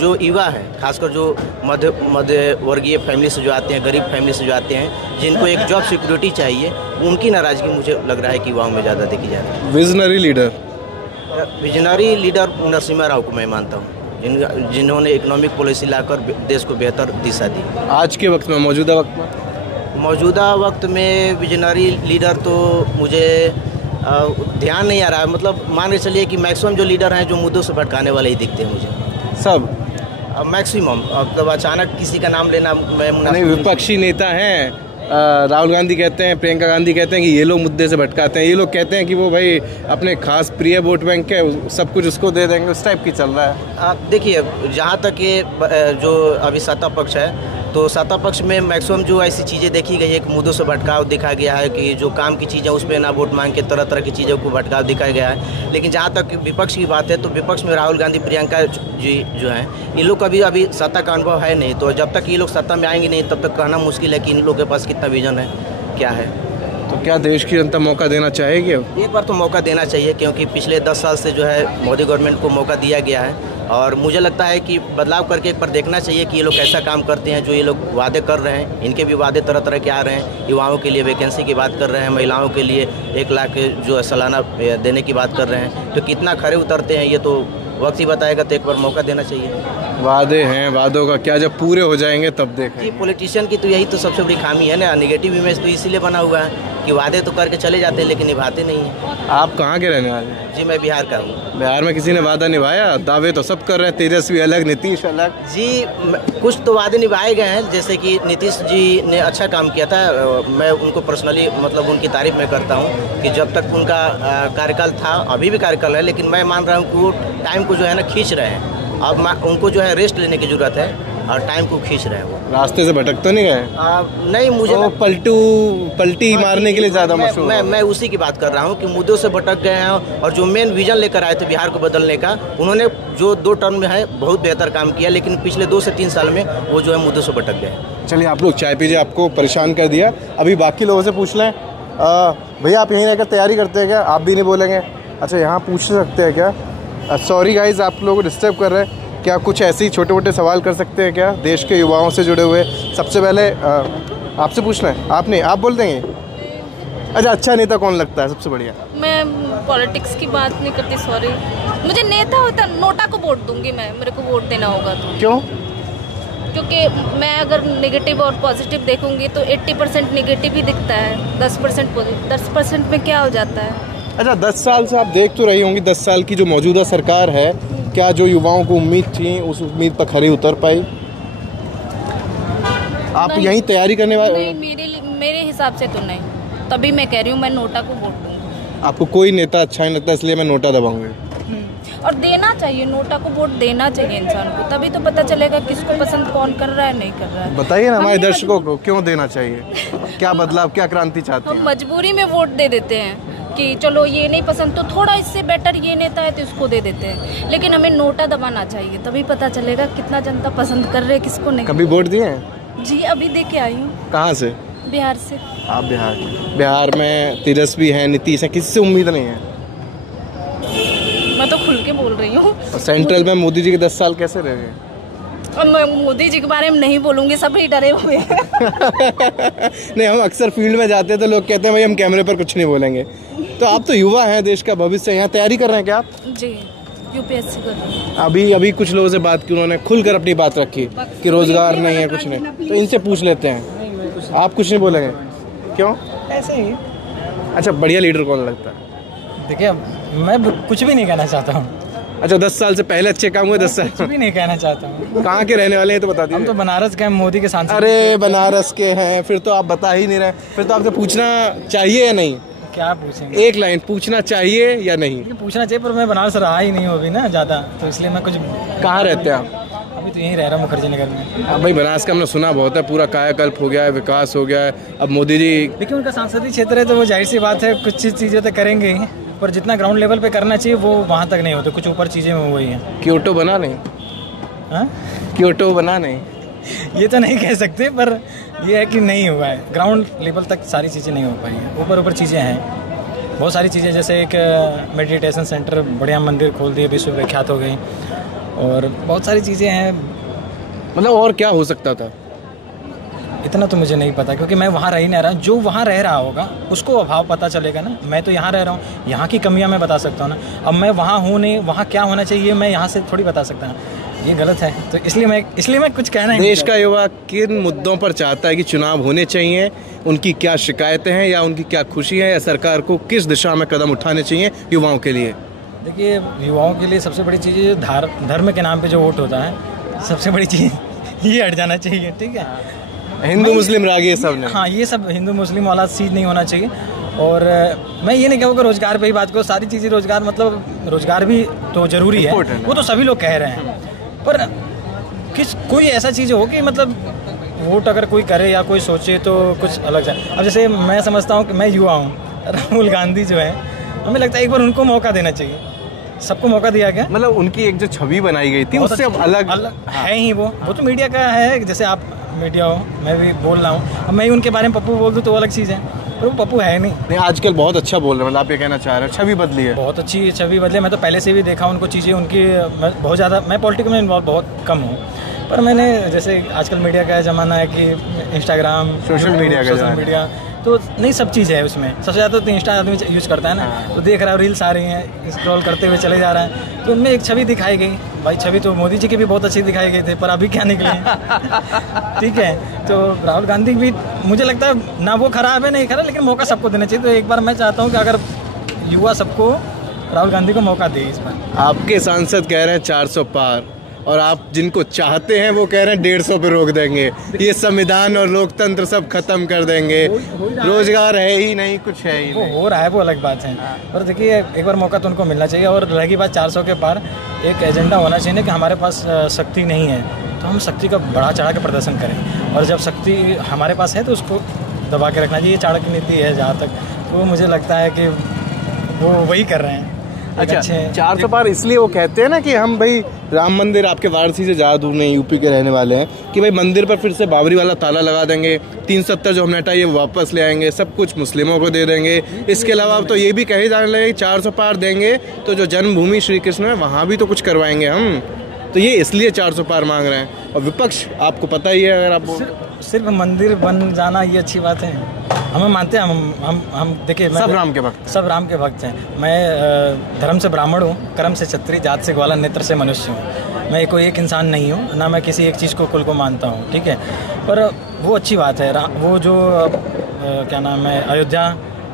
जो युवा है, खासकर जो मध्य वर्गीय फैमिली से जो आते हैं, गरीब फैमिली से जो आते हैं, जिनको एक जॉब सिक्योरिटी चाहिए, उनकी नाराज़गी मुझे लग रहा है कि युवाओं में ज़्यादा देखी जा रही है। विजनरी लीडर नरसिम्हा राव को मैं मानता हूँ, जिन्होंने इकोनॉमिक पॉलिसी लाकर देश को बेहतर दिशा दी। आज के वक्त में, मौजूदा वक्त में विजनरी लीडर तो मुझे ध्यान नहीं आ रहा है। मतलब मान के चलिए कि मैक्सिमम जो लीडर हैं जो मुद्दों से भटकाने वाले ही दिखते हैं मुझे, सब मैक्सिमम। अब अचानक किसी का नाम लेना मैं नहीं। विपक्षी नेता हैं, राहुल गांधी कहते हैं, प्रियंका गांधी कहते हैं कि ये लोग मुद्दे से भटकाते हैं, ये लोग कहते हैं कि वो भाई अपने खास प्रिय वोट बैंक है, सब कुछ उसको दे देंगे, उस टाइप की चल रहा है। देखिए जहाँ तक ये जो अभी सत्ता पक्ष है तो सत्ता पक्ष में मैक्सिमम जो ऐसी चीज़ें देखी गई है, एक मुद्दों से भटकाव दिखा गया है कि जो काम की चीज़ें उस पर ना वोट मांग के तरह तरह की चीज़ों को भटकाव दिखाया गया है। लेकिन जहाँ तक विपक्ष की बात है तो विपक्ष में राहुल गांधी, प्रियंका जी जो हैं, इन लोग का भी अभी सत्ता का अनुभव है नहीं, तो जब तक ये लोग सत्ता में आएंगे नहीं तब तक कहना मुश्किल है कि इन लोगों के पास कितना विजन है, क्या है। तो क्या देश की जनता मौका देना चाहेगी अब? एक बार तो मौका देना चाहिए, क्योंकि पिछले 10 साल से जो है मोदी गवर्नमेंट को मौका दिया गया है और मुझे लगता है कि बदलाव करके एक बार देखना चाहिए कि ये लोग कैसा काम करते हैं। जो ये लोग वादे कर रहे हैं, इनके भी वादे तरह तरह के आ रहे हैं। युवाओं के लिए वैकेंसी की बात कर रहे हैं, महिलाओं के लिए 1 लाख जो है सालाना देने की बात कर रहे हैं। तो कितना खरे उतरते हैं ये तो वक्त ही बताएगा, तो एक बार मौका देना चाहिए। वादे हैं, वादों का क्या, जब पूरे हो जाएंगे तब देखें। जी, पॉलिटिशियन की तो यही तो सबसे बड़ी खामी है ना, नेगेटिव इमेज तो इसीलिए बना हुआ है कि वादे तो करके चले जाते हैं लेकिन निभाते नहीं हैं। आप कहाँ के रहने वाले हैं? जी, मैं बिहार का हूँ। बिहार में किसी ने वादा निभाया? दावे तो सब कर रहे हैं, तेजस्वी अलग, नीतीश अलग। जी, कुछ तो वादे निभाए गए हैं, जैसे कि नीतीश जी ने अच्छा काम किया था। मैं उनको पर्सनली मतलब उनकी तारीफ मैं करता हूँ कि जब तक उनका कार्यकाल था, अभी भी कार्यकाल है, लेकिन मैं मान रहा हूँ कि वो टाइम को जो है ना खींच रहे हैं। अब उनको जो है रेस्ट लेने की ज़रूरत है और टाइम को खींच रहे हैं। वो रास्ते से भटक तो नहीं गए? नहीं, मुझे पलटी मारने के लिए ज़्यादा मशहूर। मैं उसी की बात कर रहा हूँ कि मुद्दों से भटक गए हैं और जो मेन विजन लेकर आए थे बिहार को बदलने का, उन्होंने जो 2 टर्म में है बहुत बेहतर काम किया, लेकिन पिछले 2 से 3 साल में वो जो है मुद्दों से भटक गए। चलिए आप लोग चाय पीजिए, आपको परेशान कर दिया। अभी बाकी लोगों से पूछ लें। भैया आप यहीं रहकर तैयारी करते हैं क्या? आप भी नहीं बोलेंगे? अच्छा, यहाँ पूछ सकते हैं क्या? सॉरी गाइज, आप लोगों को डिस्टर्ब कर रहे हैं क्या? कुछ ऐसे ही छोटे मोटे सवाल कर सकते हैं क्या देश के युवाओं से जुड़े हुए? सबसे पहले आपसे पूछना है। आप नहीं, आप बोल देंगे? अच्छा नेता कौन लगता है सबसे बढ़िया? मैं पॉलिटिक्स की बात नहीं करती, सॉरी। मुझे नेता होता, नोटा को वोट दूंगी मैं, मेरे को वोट देना होगा तो। क्यों? क्योंकि मैं अगर नेगेटिव और पॉजिटिव देखूंगी तो 80% नेगेटिव ही दिखता है, 10% पॉजिटिव। 10% में क्या हो जाता है? अच्छा, 10 साल से आप देख तो रही होंगी, 10 साल की जो मौजूदा सरकार है, क्या जो युवाओं को उम्मीद थी उस उम्मीद पर खरी उतर पाई? आप यहीं तैयारी करने वाले? नहीं, मेरे हिसाब से तो नहीं, तभी मैं कह रही हूँ मैं नोटा को वोट दूंगी। आपको कोई नेता अच्छा नहीं लगता इसलिए मैं नोटा दबाऊंगी? और देना चाहिए, नोटा को वोट देना चाहिए इंसान को, तभी तो पता चलेगा किसको पसंद कौन कर रहा है, नहीं कर रहा है। बताइए ना हमारे दर्शकों को क्यों देना चाहिए, क्या बदलाव, क्या क्रांति चाहते हैं? हम मजबूरी में वोट दे देते हैं कि चलो ये नहीं पसंद तो थोड़ा इससे बेटर ये नेता है तो इसको दे देते हैं, लेकिन हमें नोटा दबाना चाहिए, तभी पता चलेगा कितना जनता पसंद कर रहे है, किसको नहीं। कभी वोट दिए हैं? जी, अभी दे के आई हूँ। कहाँ से? बिहार से। आप बिहार में तेजस्वी हैं, नीतीश है, किसी से उम्मीद नहीं है? मैं तो खुल के बोल रही हूँ। सेंट्रल में मोदी जी के 10 साल कैसे रहे? और मैं मोदी जी के बारे में नहीं बोलूंगी, सभी डरे हुए हैं। नहीं, हम अक्सर फील्ड में जाते हैं तो लोग कहते हैं भाई हम कैमरे पर कुछ नहीं बोलेंगे। तो आप तो युवा हैं, देश का भविष्य, यहाँ तैयारी कर रहे हैं क्या आप? जी, यूपीएससी कर रही हूँ। अभी कुछ लोगों से बात की, उन्होंने खुलकर अपनी बात रखी कि रोजगार नहीं है, कुछ नहीं, तो इनसे पूछ लेते हैं। आप कुछ नहीं बोलेंगे? क्यों? ऐसे ही। अच्छा, बढ़िया लीडर कौन लगता है? देखिए, मैं कुछ भी नहीं कहना चाहता हूँ। अच्छा, 10 साल से पहले अच्छे काम हुए? 10 साल कुछ भी नहीं कहना चाहता हूँ। कहाँ के रहने वाले हैं तो बता दीजिए। हम तो बनारस के हैं, मोदी के सांसद। अरे बनारस के हैं, फिर तो आप बता ही नहीं रहे। फिर तो आपसे पूछना चाहिए या नहीं? क्या पूछेंगे? एक लाइन, पूछना चाहिए या नहीं? पूछना चाहिए, पर मैं बनारस रहा ही नहीं हूँ अभी ना ज़्यादा, तो इसलिए मैं कुछ। कहाँ रहते हैं आप? अभी तो यहीं रह रहा हूँ, मुखर्जी नगर में। भाई बनारस का हमने सुना बहुत है, पूरा कायाकल्प हो गया है, विकास हो गया है। अब मोदी जी, देखिए उनका सांसदीय क्षेत्र है तो वो जाहिर सी बात है कुछ चीज़ें तो करेंगे ही, पर जितना ग्राउंड लेवल पे करना चाहिए वो वहाँ तक नहीं होता, कुछ ऊपर चीज़ें हो गई हैं। क्योटो बना नहीं? हाँ, क्योटो बना नहीं? ये तो नहीं कह सकते, पर ये है कि नहीं हुआ है, ग्राउंड लेवल तक सारी चीज़ें नहीं हो पाई हैं। ऊपर चीज़ें हैं, बहुत सारी चीज़ें, जैसे एक मेडिटेशन सेंटर, बढ़िया मंदिर खोल दिए, विश्व विख्यात हो गई, और बहुत सारी चीज़ें हैं। मतलब और क्या हो सकता था? इतना तो मुझे नहीं पता, क्योंकि मैं वहाँ रह ही नहीं रहा। जो वहाँ रह रहा होगा उसको अभाव पता चलेगा ना। मैं तो यहाँ रह रहा हूँ, यहाँ की कमियाँ मैं बता सकता हूँ ना। अब मैं वहाँ हूँ नहीं, वहाँ क्या होना चाहिए मैं यहाँ से थोड़ी बता सकता हूँ, ये गलत है। तो इसलिए मैं कुछ कहना नहीं। देश का युवा किन मुद्दों पर चाहता है कि चुनाव होने चाहिए? उनकी क्या शिकायतें हैं या उनकी क्या खुशी है, या सरकार को किस दिशा में कदम उठाने चाहिए युवाओं के लिए? देखिए, युवाओं के लिए सबसे बड़ी चीज़ धर्म के नाम पे जो वोट होता है, सबसे बड़ी चीज़ ये हट जाना चाहिए। ठीक है, हिंदू मुस्लिम रागी सब ने। हाँ, ये सब हिंदू मुस्लिम वाला चीज़ नहीं होना चाहिए। और मैं ये नहीं कहूँगा रोजगार पे ही बात करो, सारी चीज़ें रोजगार, मतलब रोजगार भी तो जरूरी है, वो तो सभी लोग कह रहे हैं, पर कोई ऐसा चीज़ हो कि मतलब वोट अगर कोई करे या कोई सोचे तो कुछ अलग जाए। अब जैसे मैं समझता हूँ कि मैं युवा हूँ, राहुल गांधी जो है, हमें लगता है एक बार उनको मौका देना चाहिए। सबको मौका दिया गया, मतलब उनकी एक जो छवि बनाई गई थी उससे अब अलग है ही। वो तो मीडिया का है, जैसे आप मीडिया हो, मैं भी बोल रहा हूँ, अब मैं ही उनके बारे में पप्पू बोल दूँ तो अलग चीज़ है। पर वो पप्पू है नहीं। आजकल बहुत अच्छा बोल रहे हैं, मतलब आप ये कहना चाह रहे हैं छवि बदली है? बहुत अच्छी छवि बदली। मैं तो पहले से भी देखा उनको चीज़ें उनकी, बहुत ज़्यादा मैं पॉलिटिक्स में इन्वॉल्व बहुत कम हूँ, पर मैंने जैसे आजकल मीडिया का ज़माना है कि इंस्टाग्राम, सोशल मीडिया तो नहीं सब चीज़ है उसमें। सबसे ज़्यादा तो इंस्टा आदमी यूज़ करता है ना, तो देख रहा है रील्स आ रही हैं, स्क्रॉल करते हुए चले जा रहा है, तो उनमें एक छवि दिखाई गई। भाई छवि तो मोदी जी की भी बहुत अच्छी दिखाई गई थी, पर अभी क्या निकले ठीक है। तो राहुल गांधी भी मुझे लगता है ना वो खराब है नहीं खराब, लेकिन मौका सबको देना चाहिए। तो एक बार मैं चाहता हूँ कि अगर युवा सबको राहुल गांधी को मौका दे इस बार। आपके सांसद कह रहे हैं 400 पार, और आप जिनको चाहते हैं वो कह रहे हैं 150 पे रोक देंगे, ये संविधान और लोकतंत्र सब खत्म कर देंगे, रोजगार है ही नहीं, कुछ है ही नहीं। हो रहा है वो अलग बात है, और देखिए एक बार मौका तो उनको मिलना चाहिए। और रही बात 400 के पार, एक एजेंडा होना चाहिए कि हमारे पास शक्ति नहीं है तो हम शक्ति का बढ़ा चढ़ा के प्रदर्शन करें, और जब शक्ति हमारे पास है तो उसको दबा के रखना चाहिए। चाणक्य नीति है जहाँ तक, तो मुझे लगता है कि वो वही कर रहे हैं। अच्छा, 400 पार इसलिए वो कहते हैं ना कि हम भाई राम मंदिर, आपके वाराणसी से ज़्यादा दूर नहीं, यूपी के रहने वाले हैं, कि भाई मंदिर पर फिर से बाबरी वाला ताला लगा देंगे, 370 जो हमने हटाई वो वापस ले आएंगे, सब कुछ मुस्लिमों को दे देंगे। इसके अलावा अब तो ये भी कहे जाने लगे 400 पार देंगे तो जो जन्मभूमि श्री कृष्ण है वहाँ भी तो कुछ करवाएंगे हम, तो ये इसलिए 400 पार मांग रहे हैं। और विपक्ष आपको पता ही है, अगर आप सिर्फ मंदिर बन जाना ये अच्छी बात है, हमें मानते हैं हम देखिए सब राम के भक्त, सब राम के भक्त हैं। मैं धर्म से ब्राह्मण हूँ, कर्म से क्षत्रिय, जात से ग्वाला, नेत्र से मनुष्य हूँ। मैं कोई एक इंसान नहीं हूँ, ना मैं किसी एक चीज़ को कुल को मानता हूँ, ठीक है। पर वो अच्छी बात है, वो जो क्या नाम है, अयोध्या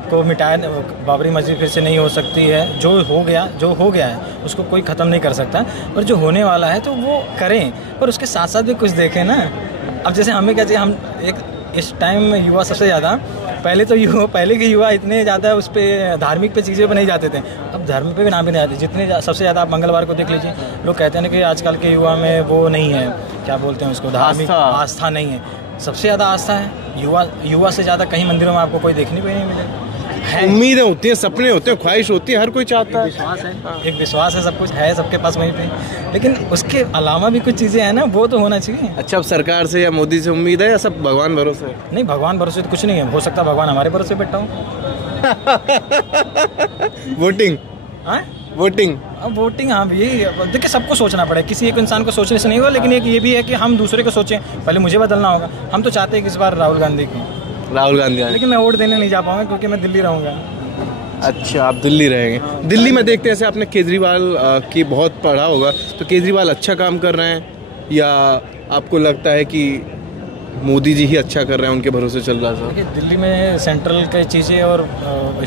को मिटाया, बाबरी मस्जिद फिर से नहीं हो सकती है। जो हो गया है उसको कोई ख़त्म नहीं कर सकता, और जो होने वाला है तो वो करें, पर उसके साथ साथ भी कुछ देखें ना। अब जैसे हमें क्या चाहिए, हम एक इस टाइम में युवा सबसे ज़्यादा, पहले के युवा इतने ज़्यादा उस पर धार्मिक पे चीज़ें पर नहीं जाते थे, अब धर्म पे भी नाम भी नहीं आते। जितने सबसे ज़्यादा आप मंगलवार को देख लीजिए, लोग कहते हैं ना कि आजकल के युवा में वो नहीं है, क्या बोलते हैं उसको, धार्मिक आस्था नहीं है। सबसे ज़्यादा आस्था है युवा से ज़्यादा कहीं मंदिरों में आपको कोई देखने को नहीं मिलेगा। उम्मीदें होती हैं, सपने होते हैं, ख्वाहिश होती है, हर कोई चाहता है, विश्वास है, एक विश्वास है, सब कुछ है सबके पास वहीं पे, लेकिन उसके अलावा भी कुछ चीज़ें हैं ना, वो तो होना चाहिए। अच्छा, अब सरकार से या मोदी से उम्मीद है या सब भगवान भरोसे? नहीं, भगवान भरोसे तो कुछ नहीं है, हो सकता भगवान हमारे भरोसे बैठा हूँ। वोटिंग वोटिंग हाँ, यही देखिए, सबको सोचना पड़ेगा, किसी एक इंसान को सोचने से नहीं होगा, लेकिन एक ये भी है कि हम दूसरे को सोचें। पहले मुझे बदलना होगा। हम तो चाहते हैं कि इस बार राहुल गांधी, लेकिन मैं वोट देने नहीं जा पाऊंगा क्योंकि मैं दिल्ली रहूंगा। अच्छा, आप दिल्ली रहेंगे? दिल्ली में देखते हैं, जैसे आपने केजरीवाल की बहुत पढ़ा होगा, तो केजरीवाल अच्छा काम कर रहे हैं या आपको लगता है कि मोदी जी ही अच्छा कर रहे हैं, उनके भरोसे चल रहा है? दिल्ली में सेंट्रल की चीज़ें और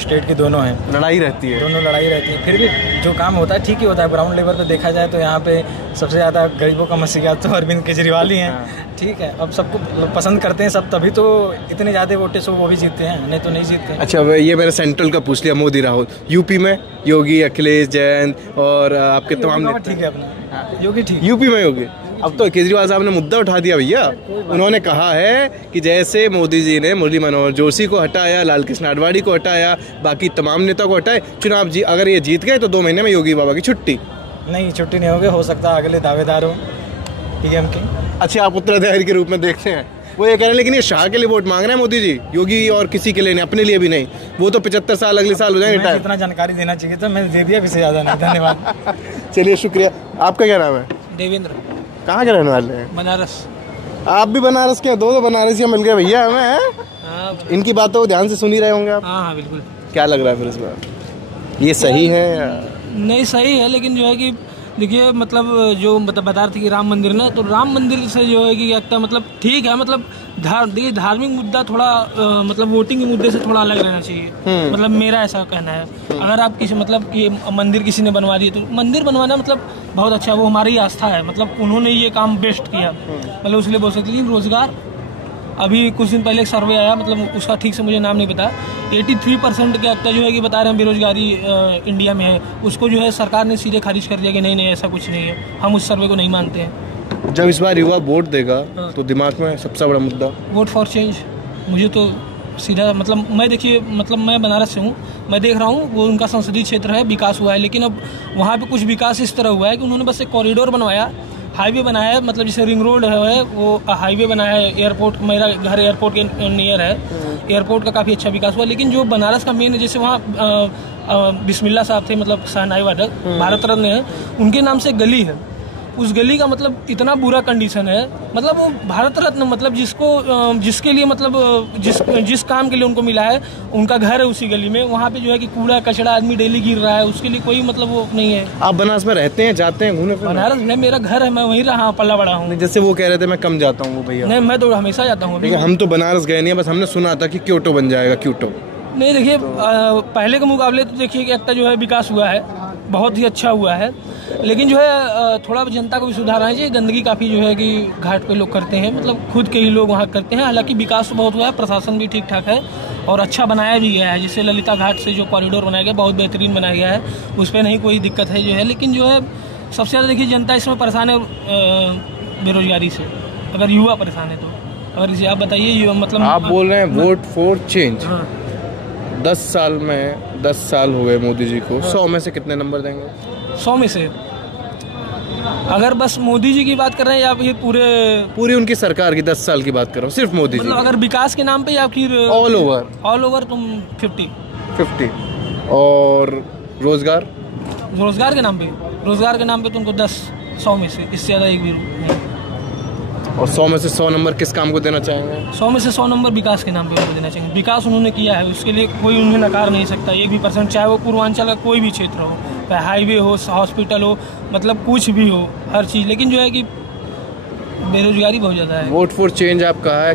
स्टेट की दोनों हैं, लड़ाई रहती है, दोनों लड़ाई रहती है। फिर भी जो काम होता है ठीक ही होता है। ग्राउंड लेवल पे देखा जाए तो यहाँ पे सबसे ज़्यादा गरीबों का मसीहा तो अरविंद केजरीवाल ही हैं, ठीक है। अब सबको पसंद करते हैं सब, तभी तो इतने ज़्यादा वोटे से वो भी जीतते हैं, नहीं तो नहीं जीतते। अच्छा, ये मैंने सेंट्रल का पूछ लिया, मोदी राहुल। यूपी में योगी, अखिलेश, जयंत और आपके तमाम, ठीक है अपना योगी, ठीक। यूपी में योगी। अब तो केजरीवाल साहब ने मुद्दा उठा दिया भैया, उन्होंने कहा है कि जैसे मोदी जी ने मुरली मनोहर जोशी को हटाया, लाल कृष्ण आडवाणी को हटाया, बाकी तमाम नेता को हटाए, चुनाव अगर ये जीत गए तो 2 महीने में योगी बाबा की छुट्टी। नहीं, छुट्टी नहीं होगी, हो सकता अगले दावेदार हो पीएम के। अच्छा, आप उत्तराधिकारी के रूप में देखते हैं, वो ये कह रहे हैं, लेकिन ये शाह के लिए वोट मांग रहे हैं मोदी जी, योगी और किसी के लिए नहीं, अपने लिए भी नहीं। वो तो 75 साल अगले साल हो जाएंगे। इतना जानकारी देना चाहिए तो मैंने दे दिया, भी से ज़्यादा नहीं। धन्यवाद। चलिए, शुक्रिया। आपका क्या नाम है? देवेंद्र। कहाँ के रहने वाले हैं? बनारस। आप भी बनारस के? दो बनारसियाँ मिल गए भैया हमें। इनकी बातों को ध्यान से सुन ही रहे होंगे आप? हाँ, बिल्कुल। क्या लग रहा है फिर इस बार, ये सही है या नहीं? सही है, लेकिन जो है कि देखिए, मतलब जो बता रहे थे कि राम मंदिर ना, तो राम मंदिर से जो है कि लगता, मतलब ठीक है, मतलब धार्मिक मुद्दा थोड़ा मतलब वोटिंग के मुद्दे से थोड़ा अलग रहना चाहिए। मतलब मेरा ऐसा कहना है। अगर आप किसी, मतलब ये मंदिर किसी ने बनवा दिए, तो मंदिर बनवाना मतलब बहुत अच्छा, वो हमारी आस्था है, मतलब उन्होंने ये काम बेस्ट किया, मतलब उसलिए बोल सकते। लेकिन रोजगार, अभी कुछ दिन पहले एक सर्वे आया, मतलब उसका ठीक से मुझे नाम नहीं पता, 83% के लगता जो है कि बता रहे हैं बेरोजगारी इंडिया में है, उसको जो है सरकार ने सीधे खारिज कर दिया कि नहीं ऐसा कुछ नहीं है, हम उस सर्वे को नहीं मानते हैं। जब इस बार युवा वोट देगा तो दिमाग में सबसे बड़ा मुद्दा वोट फॉर चेंज। मुझे तो सीधा, मतलब मैं देखिए, मतलब मैं बनारस से हूँ, मैं देख रहा हूँ वो उनका संसदीय क्षेत्र है, विकास हुआ है, लेकिन अब वहाँ पे कुछ विकास इस तरह हुआ है कि उन्होंने बस एक कॉरिडोर बनवाया, हाईवे बनाया है, मतलब जैसे रिंग रोड है वो हाईवे बनाया है, एयरपोर्ट, मेरा घर एयरपोर्ट के नियर है, एयरपोर्ट का काफ़ी अच्छा विकास हुआ। लेकिन जो बनारस का मेन, जैसे वहाँ बिस्मिल्लाह साहब थे, मतलब शहनाई वादक, भारत रत्न है, उनके नाम से गली है, उस गली का मतलब इतना बुरा कंडीशन है, मतलब वो भारत रत्न, मतलब जिसके लिए, मतलब जिस काम के लिए उनको मिला है, उनका घर है उसी गली में, वहाँ पे जो है कि कूड़ा कचड़ा आदमी डेली गिर रहा है, उसके लिए कोई मतलब वो नहीं है। आप बनारस में रहते हैं, जाते हैं घूमने? बनारस में मेरा घर है, मैं वहीं रहा, पल्ला बड़ा हूँ। जैसे वो कह रहे थे मैं कम जाता हूँ, वो भैया नहीं, मैं तो हमेशा जाता हूँ। हम तो बनारस गए नहीं, बस हमने सुना था कि क्योटो बन जाएगा, क्योटो। नहीं देखिए, पहले के मुकाबले तो देखिए कि एक जो है विकास हुआ है, बहुत ही अच्छा हुआ है, लेकिन जो है थोड़ा जनता को भी सुधार आना चाहिए। गंदगी काफ़ी जो है कि घाट पे लोग करते हैं, मतलब खुद के ही लोग वहाँ करते हैं। हालांकि विकास तो बहुत हुआ है, प्रशासन भी ठीक ठाक है और अच्छा बनाया भी गया है। जैसे ललिता घाट से जो कॉरिडोर बनाया गया, बहुत बेहतरीन बनाया गया है, उस पर नहीं कोई दिक्कत है जो है। लेकिन जो है सबसे ज़्यादा देखिए जनता इसमें परेशान है बेरोजगारी से, अगर युवा परेशान है तो। अगर इसे आप बताइए, मतलब आप बोल रहे हैं वोट फॉर चेंज, 10 साल हो गए मोदी जी को, 100 में से कितने नंबर देंगे? 100 में से अगर बस मोदी जी की बात कर रहे हैं या फिर पूरी उनकी सरकार की 10 साल की बात कर रहा हूँ, सिर्फ मोदी जी, मतलब अगर विकास के नाम पे या फिर ऑल ओवर तुम 50 और रोजगार के नाम पे तुमको 100 में से, इससे ज़्यादा एक भी नहीं। और 100 में से 100 नंबर किस काम को देना चाहेंगे? 100 में से 100 नंबर विकास के नाम पे उनको देना चाहिए। विकास उन्होंने किया है, उसके लिए कोई उन्हें नकार नहीं सकता 1%, चाहे वो पूर्वांचल का कोई भी क्षेत्र हो, चाहे हाईवे हो, हॉस्पिटल हो, मतलब कुछ भी हो, हर चीज़। लेकिन जो है कि बेरोजगारी बहुत ज़्यादा है। वोट फॉर चेंज आप कहा है,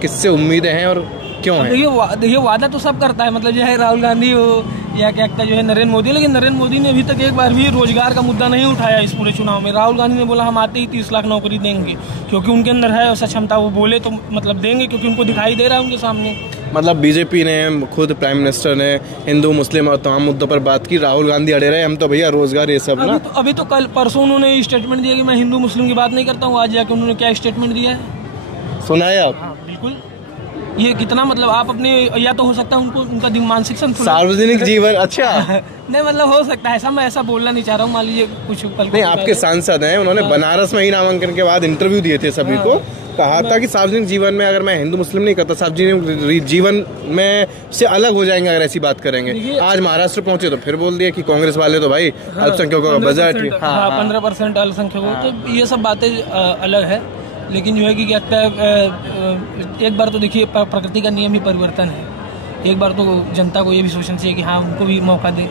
किससे उम्मीदें हैं और क्यों है? देखिए वादा तो सब करता है, मतलब जो है राहुल गांधी हो या क्या कहता है जो है नरेंद्र मोदी, लेकिन नरेंद्र मोदी ने अभी तक एक बार भी रोजगार का मुद्दा नहीं उठाया इस पूरे चुनाव में। राहुल गांधी ने बोला हम आते ही 30 लाख नौकरी देंगे, क्योंकि उनके अंदर है ऐसा क्षमता, वो बोले तो मतलब देंगे, क्योंकि उनको दिखाई दे रहा है उनके सामने। मतलब बीजेपी ने, खुद प्राइम मिनिस्टर ने हिंदू मुस्लिम और तमाम मुद्दों पर बात की, राहुल गांधी अड़े रहे, हम तो भैया रोजगार ये सब ना। अभी तो कल परसों उन्होंने स्टेटमेंट दिया कि मैं हिंदू मुस्लिम की बात नहीं करता हूँ, आज जाके उन्होंने क्या स्टेटमेंट दिया है सुनाया आप? बिल्कुल। ये कितना मतलब आप अपने, या तो हो सकता है उनको उनका मानसिक संतुलन, सार्वजनिक जीवन, अच्छा नहीं मतलब हो सकता है ऐसा, मैं ऐसा बोलना नहीं चाह रहा हूँ, मान लीजिए कुछ नहीं, आपके सांसद हैं, उन्होंने बनारस में ही नामांकन के बाद इंटरव्यू दिए थे सभी को, कहा था कि सार्वजनिक जीवन में अगर मैं हिंदू मुस्लिम नहीं करता, सार्वजनिक जीवन में से अलग हो जाएंगे अगर ऐसी बात करेंगे। आज महाराष्ट्र पहुंचे तो फिर बोल दिया कि कांग्रेस वाले तो भाई अल्पसंख्यकों का बजट 15% अल्पसंख्यकों, तो ये सब बातें अलग है। लेकिन जो है कि क्या कहता है, एक बार तो देखिए प्रकृति का नियम ही परिवर्तन है, एक बार तो जनता को ये भी सोचना चाहिए कि हाँ उनको भी मौका दे।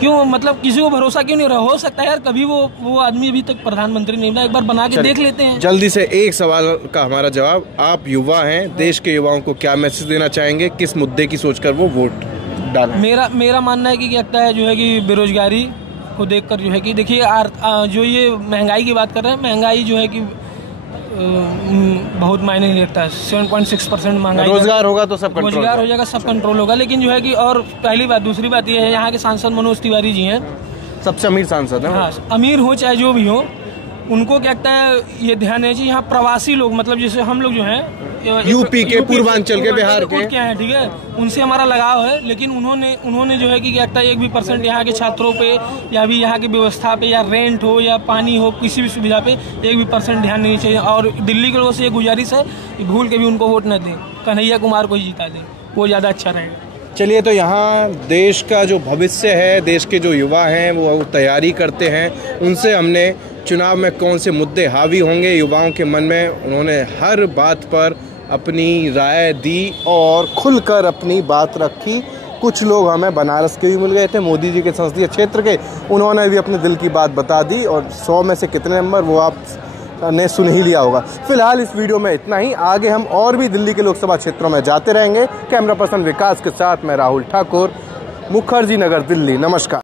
क्यों मतलब किसी को भरोसा क्यों नहीं रहा? हो सकता है यार कभी वो आदमी अभी तक प्रधानमंत्री नहीं बना, एक बार बना के देख लेते हैं। जल्दी से एक सवाल का हमारा जवाब, आप युवा हैं, देश के युवाओं को क्या मैसेज देना चाहेंगे, किस मुद्दे की सोचकर वो वोट डालें? मेरा मानना है कि क्या कहता है जो है कि बेरोजगारी को देखकर जो है कि देखिए जो ये महंगाई की बात कर रहे हैं, महंगाई जो है कि बहुत मायने नहीं रखता है। 7.6% महंगाई, रोजगार होगा तो सब कंट्रोल, रोजगार हो जाएगा, सब कंट्रोल होगा। लेकिन जो है कि और पहली बात, दूसरी बात ये है, यहाँ के सांसद मनोज तिवारी जी हैं, सबसे अमीर सांसद है। हाँ, अमीर हो चाहे जो भी हो, उनको क्या कहता है ये ध्यान है जी, यहाँ प्रवासी लोग, मतलब जैसे हम लोग जो हैं यूपी के, पूर्वांचल के, बिहार के क्या है, ठीक है, उनसे हमारा लगाव है। लेकिन उन्होंने जो है कि क्या कहता है 1% यहाँ के छात्रों पे या भी यहाँ की व्यवस्था पे या रेंट हो या पानी हो, किसी भी सुविधा पे 1% ध्यान नहीं चाहिए। और दिल्ली के लोगों से ये गुजारिश है कि भूल के भी उनको वोट न दें, कन्हैया कुमार को ही जिता दें, वो ज़्यादा अच्छा रहेगा। चलिए, तो यहाँ देश का जो भविष्य है, देश के जो युवा हैं वो तैयारी करते हैं, उनसे हमने चुनाव में कौन से मुद्दे हावी होंगे युवाओं के मन में, उन्होंने हर बात पर अपनी राय दी और खुलकर अपनी बात रखी। कुछ लोग हमें बनारस के भी मिल गए थे, मोदी जी के संसदीय क्षेत्र के, उन्होंने भी अपने दिल की बात बता दी, और 100 में से कितने नंबर वो आपने सुन ही लिया होगा। फिलहाल इस वीडियो में इतना ही, आगे हम और भी दिल्ली के लोकसभा क्षेत्रों में जाते रहेंगे। कैमरा पर्सन विकास के साथ मैं राहुल ठाकुर, मुखर्जी नगर, दिल्ली। नमस्कार।